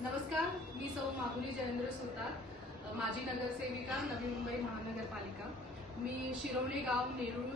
नमस्कार, मी सौ माधुरी जयेंद्र सुतार, माजी नगरसेविका, नवी मुंबई महानगरपालिका। मी शिरवणे गाव, नेरूळ,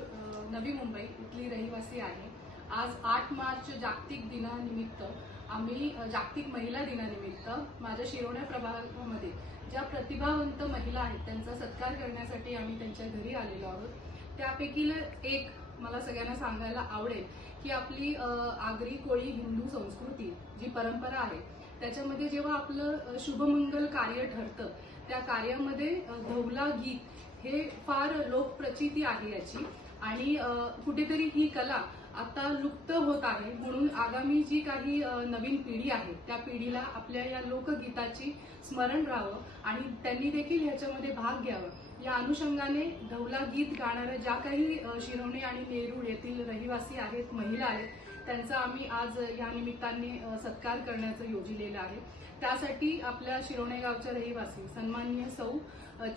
नवी मुंबई इथली रहिवासी आहे। आज 8 मार्च जागतिक दिनानिमित्त आम्ही जागतिक महिला दिनानिमित्त माझ्या शिरवणे प्रभागामध्ये ज्या प्रतिभावंत महिला आहेत त्यांचा सत्कार करण्यासाठी आम्ही त्यांच्या घरी आलेलो आहोत। त्यापैकी एक मला सगळ्यांना सांगायला आवडेल की आपली आगरी कोळी हिंदू संस्कृती जी परंपरा आहे त्याच्यामध्ये जेव्हा आपलं शुभमंगल कार्य ठरतं त्या कार्यामध्ये धवला गीत हे फार लोकप्रचिती आहे याची आणि कुठेतरी ही कला आता लुप्त होत आहे। म्हणून आगामी जी काही नवीन पिढी आहे त्या पिढीला आपल्या या लोकगीताची स्मरण राहावं आणि त्यांनी देखील ह्याच्यामध्ये भाग घ्यावा या अनुषंगाने धवला गीत गाणाऱ्या ज्या काही शिरवणे आणि नेरूळ येथील रहिवासी आहेत, महिला आहेत, त्यांचा आम्ही आज या निमित्ताने सत्कार करण्याचं योजिलेलं आहे। त्यासाठी आपल्या शिरवणे गावच्या रहिवासी सन्माननीय सौ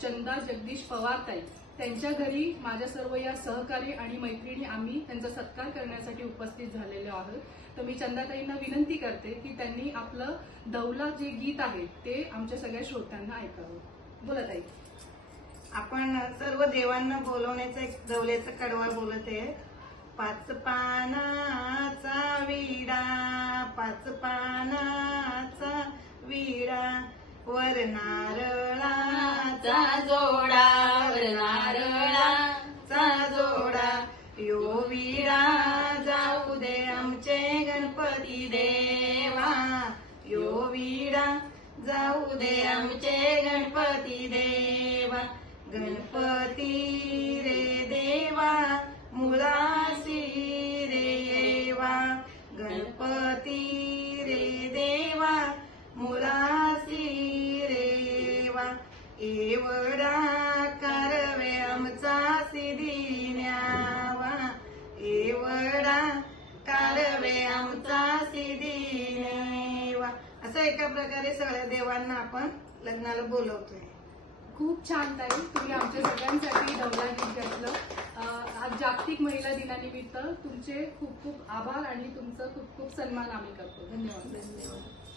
चंदा जगदीश पवारताई त्यांच्या घरी माझ्या सर्व या सहकारी आणि मैत्रिणी आम्ही त्यांचा सत्कार करण्यासाठी उपस्थित झालेलो आहोत। तर मी चंदाताईंना विनंती करते की त्यांनी आपलं धवला जे गीत आहे ते आमच्या सगळ्या श्रोत्यांना ऐकावं। बोला ताई। आपण सर्व देवांना बोलवण्याचा एक धवल्याचा कडवा बोलत आहे। 5 पानाचा विडा, 5 पानाचा विडा, वर नारळाचा जोडा, वर नारळाचा जोडा, यो विडा जाऊ दे आमचे गणपती देवा, यो विडा जाऊ दे आमचे गणपती देवा, गणपती रे देवा मुळासी रे येवा, गणपती रे देवा मुळासी रे येवा, एवढा कारवे आमचा सिद्धी न्यावा, एवढा कारवे आमचा सिद्धी न्यावा। असं एका प्रकारे सगळ्या देवांना आपण लग्नाला बोलवतोय। खूप छान ताई, तुम्ही आमच्या सगळ्यांसाठी धवला गीत घातलं। आज जागतिक महिला दिनानिमित्त तुमचे खूप खूप आभार आणि तुमचं खूप खूप सन्मान आम्ही करतो। धन्यवाद।